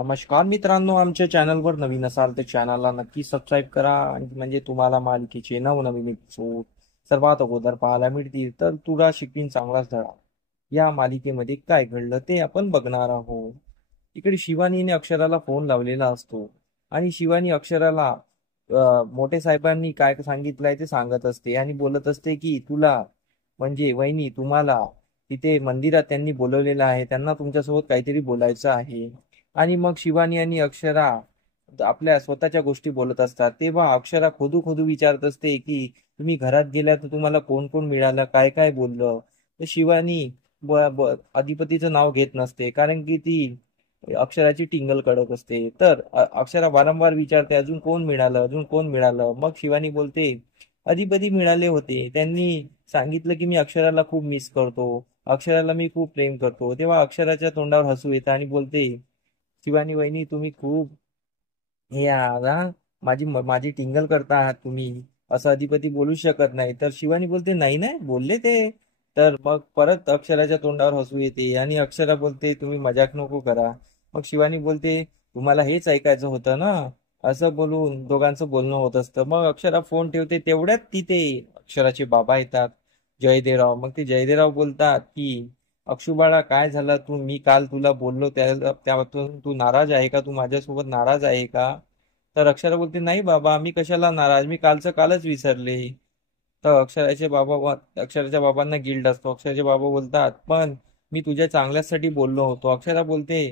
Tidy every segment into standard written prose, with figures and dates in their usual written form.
नमस्कार मित्रांनो, आमच्या चॅनलवर नवीन असाल तर चॅनलला नक्की सबस्क्राईब करा आणि म्हणजे तुम्हाला मालिकेचे नवनवीन एपिसोड सर्वात अगोदर पाहायला मिळतील. तर तुला शिकवीन चांगलाच धडा या मालिकेमध्ये काय घडलं ते आपण बघणार आहोत. इकडे शिवानीने अक्षराला फोन लावलेला असतो आणि शिवानी अक्षराला मोठे साहेबांनी काय सांगितलंय ते सांगत असते आणि बोलत असते की तुला म्हणजे वहिनी तुम्हाला तिथे मंदिरात त्यांनी बोलवलेलं आहे, त्यांना तुमच्यासोबत काहीतरी बोलायचं आहे. आणि मग शिवानी आणि अक्षरा आपल्या स्वतःच्या गोष्टी बोलत असतात तेव्हा अक्षरा खोदू खोदू विचारत असते की तुम्ही घरात गेल्या तर तुम्हाला कोण कोण मिळालं, काय काय बोललं. तर शिवानी अधिपतीचं नाव घेत नसते कारण की ती अक्षराची टिंगल कडक असते. तर अक्षरा वारंवार विचारते अजून कोण मिळालं, अजून कोण मिळालं. मग शिवानी बोलते अधिपती मिळाले होते, त्यांनी सांगितलं की मी अक्षराला खूप मिस करतो, अक्षराला मी खूप प्रेम करतो. तेव्हा अक्षराच्या तोंडावर हसू येतं आणि बोलते शिवानी वहिनी तुम्ही खूप हे आहात हा. माझी टिंगल करता आहात तुम्ही, असं अधिपती बोलू शकत नाही. तर शिवानी बोलते नाही नाही बोलले ते. तर मग परत अक्षराच्या तोंडावर हसू येते आणि अक्षरा बोलते तुम्ही मजाक नको करा. मग शिवानी बोलते तुम्हाला हेच ऐकायचं होतं ना. असं बोलून दोघांचं बोलणं होत असतं. मग अक्षरा फोन ठेवते तेवढ्यात तिथे अक्षराचे बाबा येतात, जयदेवराव. मग ते जयदेवराव बोलतात की अक्षू बाळा काय झालं, मी काल तुला बोललो त्यापासून तू नाराज आहे का, तू माझ्यासोबत नाराज आहे का. तर अक्षरा बोलते नाही बाबा मी कशाला नाराज, मी कालचं कालच विसरले. तर अक्षराच्या बाबांना गिल्ट असतो. अक्षराचे बाबा बोलतात पण मी तुझ्या चांगल्यासाठी बोललो होतो. अक्षरा बोलते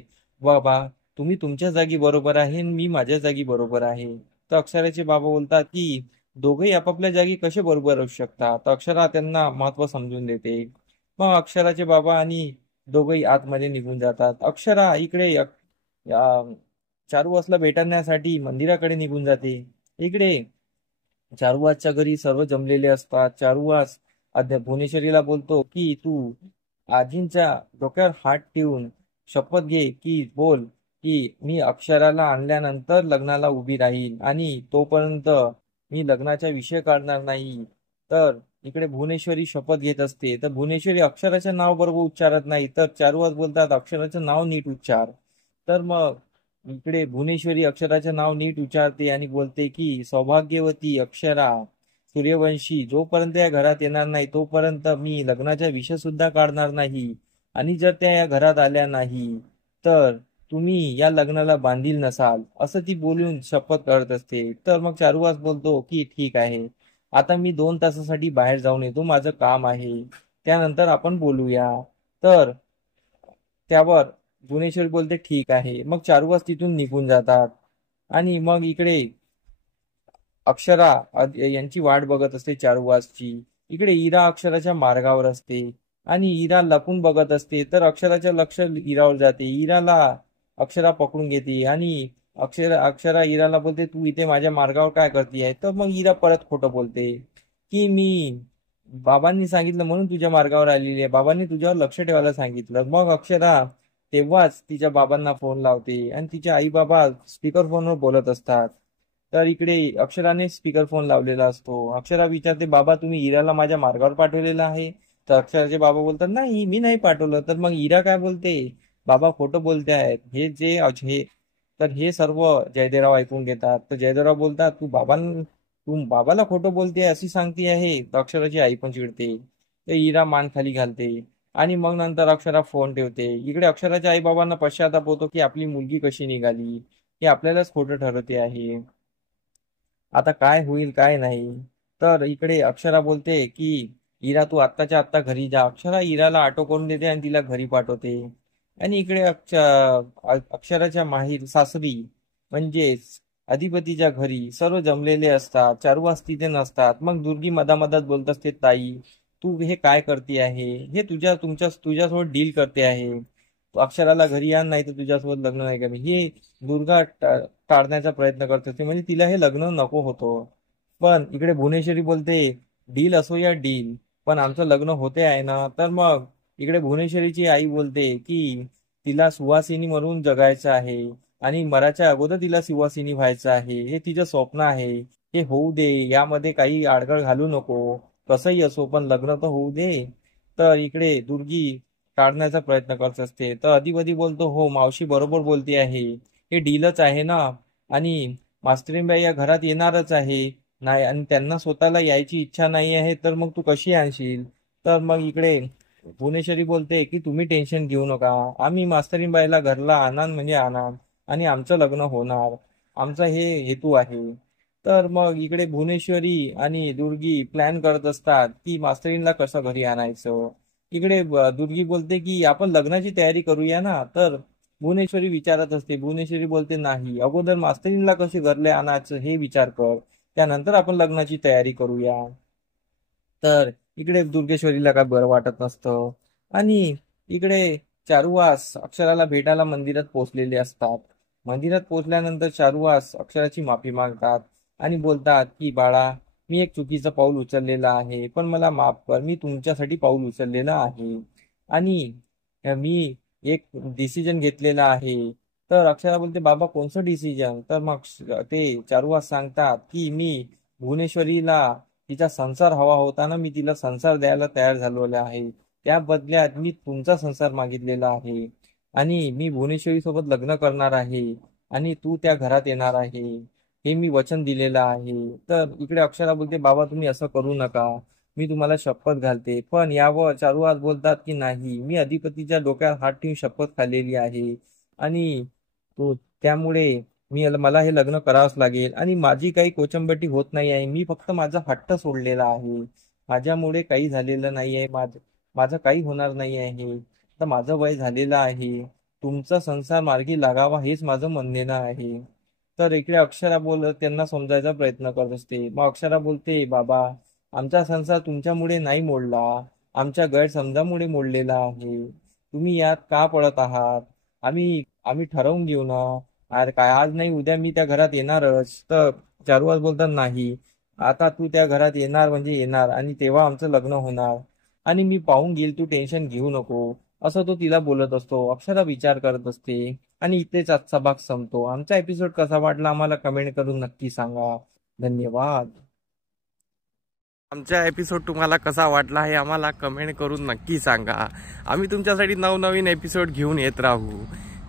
बाबा तुम्ही तुमच्या जागी बरोबर आहे आणि मी माझ्या जागी बरोबर आहे. तर अक्षराचे बाबा बोलतात की दोघेही आपापल्या जागी कसे बरोबर असू शकतात. तर अक्षरा त्यांना महत्व समजून देते. मग अक्षराचे बाबा आणि दोघंही आतमध्ये निघून जातात. अक्षरा इकडे चारुवासला भेटण्यासाठी मंदिराकडे निघून जाते. इकडे चारुवासच्या घरी सर्व जमलेले असतात. चारुवास भुवनेश्वरीला बोलतो की तू आजींच्या डोक्यावर हात ठेवून शपथ घे की बोल की मी अक्षराला आणल्यानंतर लग्नाला उभी राहील आणि तोपर्यंत मी लग्नाचा विषय काढणार नाही. तर इकडे भुवनेश्वरी शपथ घेत असते. तर भुवनेश्वरी अक्षराचं नाव बरोबर उच्चारत नाही. तर चारुवास बोलतात अक्षराचं नाव नीट उच्चार. तर मग इकडे भुवनेश्वरी अक्षराचं नाव नीट उच्चारते आणि बोलते की सौभाग्यवती अक्षरा सूर्यवंशी जोपर्यंत या घरात येणार नाही तोपर्यंत मी लग्नाचा विषय सुद्धा काढणार नाही. आणि जर त्या या घरात आल्या नाही तर तुम्ही या लग्नाला बांधील नसाल, असं ती बोलून शपथ करत असते. तर मग चारुवास बोलतो की ठीक आहे, आता मी 2 तासासाठी बाहेर जाऊन येतो, माझं काम आहे, त्यानंतर आपण बोलूया. तर त्यावर भुवनेश्वरी बोलते ठीक आहे. मग चारुवास तिथून निघून जातात आणि मग इकडे अक्षरा यांची वाट बघत असते चारुवासची. इकडे इरा अक्षराच्या मार्गावर असते आणि इरा लपून बघत असते. तर अक्षराचं लक्ष इरावर जाते. इराला अक्षरा पकडून घेते आणि अक्षरा इराला बोलते तू इथे माझ्या मार्गावर काय करते. तर मग इरा परत खोटं बोलते की मी बाबांनी सांगितलं म्हणून तुझ्या मार्गावर आलेली आहे, बाबांनी तुझ्यावर लक्ष ठेवायला सांगितलं. मग अक्षरा तेव्हाच तिच्या बाबांना फोन लावते आणि तिचे आई बाबा स्पीकर फोनवर बोलत असतात. तर इकडे अक्षराने स्पीकर फोन लावलेला असतो. अक्षरा विचारते बाबा तुम्ही इराला माझ्या मार्गावर पाठवलेलं आहे. तर अक्षराचे बाबा बोलतात नाही मी नाही पाठवलं. तर मग इरा काय बोलते बाबा खोटं बोलते आहेत हे तर हे सर्व जयदेवराव ऐकून घेतात. तर जयदेवराव बोलतात तू बाबाला खोटं बोलते अशी सांगते आहे. तर अक्षराची आई पण चिडते. तर इरा मान खाली घालते आणि मग नंतर अक्षरा फोन ठेवते. इकडे अक्षराच्या आई बाबांना पश्चाताप होतो की आपली मुलगी कशी निघाली, हे आपल्यालाच खोटं ठरवते आहे, आता काय होईल काय नाही. तर इकडे अक्षरा बोलते की इरा तू आत्ताच्या आत्ता घरी जा. अक्षरा इराला ऑटो करून देते आणि तिला घरी पाठवते. आणि इकडे अक्षराच्या माहीर सासरी म्हणजेच अधिपतीच्या घरी सर्व जमलेले असतात. चारुवास तिथे नसतात. मग दुर्गी मधामधात बोलत असते ताई तू हे काय करते आहे, हे तुझ्यासोबत डील करते आहे, तू अक्षराला घरी आण नाही तर तुझ्यासोबत लग्न नाही करणे, हे दुर्गा टाळण्याचा प्रयत्न करत असते. म्हणजे तिला हे लग्न नको होतं. पण इकडे भुवनेश्वरी बोलते डील असो या डील पण आमचं लग्न होते आहे ना. तर मग इकडे भुवनेश्वरीची आई बोलते की तिला सुवासिनी म्हणून जगायचं आहे आणि मराच्या अगोदर तिला सुवासिनी व्हायचं आहे, हे तिचं स्वप्न आहे. हे होऊ दे, यामध्ये काही आडगळ घालू नको, कसंही असो पण लग्न तर होऊ दे. तर इकडे दुर्गी काढण्याचा प्रयत्न करत असते. तर अधिपती बोलतो हो मावशी बरोबर बोलते आहे, हे डीलच आहे ना. आणि मास्तरीनबाई या घरात येणारच आहे नाही, आणि त्यांना स्वतःला यायची इच्छा नाही आहे, तर मग तू कशी आणशील? तर मग इकडे भुवनेश्वरी बोलते की तुम्ही टेन्शन घेऊ नका, आम्ही मास्तरीनबाईला घरला आणान म्हणजे आणान, आणि आमचं लग्न होणार, आमचा हे हेतू आहे. तर मग इकडे भुवनेश्वरी आणि दुर्गी प्लॅन करत असतात की मास्तरीनला कसं घरी आणायचं. इकडे दुर्गी बोलते की आपण लग्नाची तयारी करूया ना. तर भुवनेश्वरी विचारत असते, भुवनेश्वरी बोलते नाही, अगोदर मास्तरीनला कशी घरले आणायचं हे विचार कर, त्यानंतर आपण लग्नाची तयारी करूया. तर इकडे दुर्गेश्वरीला काय बरं वाटत नसतं. आणि इकडे चारुवास अक्षराला भेटायला मंदिरात पोहोचलेले असतात. मंदिरात पोहोचल्यानंतर चारुवास अक्षराची माफी मागतात आणि बोलतात की बाळा, मी एक चुकीचं पाऊल उचललेलं आहे, पण मला माफ कर, मी तुमच्यासाठी पाऊल उचललेलं आहे. आणि मी एक डिसिजन घेतलेला आहे. तर अक्षरा बोलते बाबा कोणतं डिसिजन? तर मग ते चारुवास सांगतात की मी भुवनेश्वरीला तिचा संसार हवा होता ना, मी तिला संसार द्यायला तयार झालेलो आहे, त्या बदल्यात मी तुमचा संसार मागितलेला आहे. आणि मी भुवनेश्वरी सोबत लग्न करणार आहे, आणि तू त्या घरात येणार आहे, हे मी वचन दिलेलं आहे. तर इकडे अक्षरा बोलते बाबा तुम्ही असं करू नका, मी तुम्हाला शपथ घालते. पण यावर चारुवास बोलतात की नाही, मी अधिपतीच्या डोक्यात हात ठेवून शपथ खाल्लेली आहे, आणि तो त्यामुळे मला हे लग्न करावंच लागेल, आणि माझी काही कोचंबटी होत नाही आहे, मी फक्त माझा हट्ट सोडलेला आहे, माझ्यामुळे काही झालेलं नाही आहे, माझं काही होणार नाही आहे. तर माझं वय झालेलं आहे, तुमचा संसार मार्गी लागावा हेच माझं म्हणणं आहे. तर इकडे अक्षरा बोलत त्यांना समजायचा प्रयत्न करत असते. मग अक्षरा बोलते बाबा, आमचा संसार तुमच्यामुळे नाही मोडला, आमच्या गैरसमजामुळे मोडलेला आहे, तुम्ही यात का पडत आहात? आम्ही आम्ही ठरवून घेऊ ना. अरे काय, आज नाही उद्या मी त्या घरात येणारच. तर चारुवास बोलतात नाही, आता तू त्या घरात येणार म्हणजे येणार, आणि तेव्हा आमचं लग्न होणार, आणि मी पाहून घेईल, तू टेन्शन घेऊ नको, असं तो तिला बोलत असतो. अक्षरा विचार करत असते. आणि इथेच आजचा भाग संपतो. आमचा एपिसोड कसा वाटला आम्हाला कमेंट करून नक्की सांगा. धन्यवाद. आमचा एपिसोड तुम्हाला कसा वाटला हे आम्हाला कमेंट करून नक्की सांगा. आम्ही तुमच्यासाठी नवनवीन एपिसोड घेऊन येत राहू.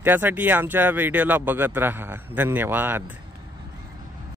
त्यासाठी आमच्या व्हिडिओला बघत राहा. धन्यवाद.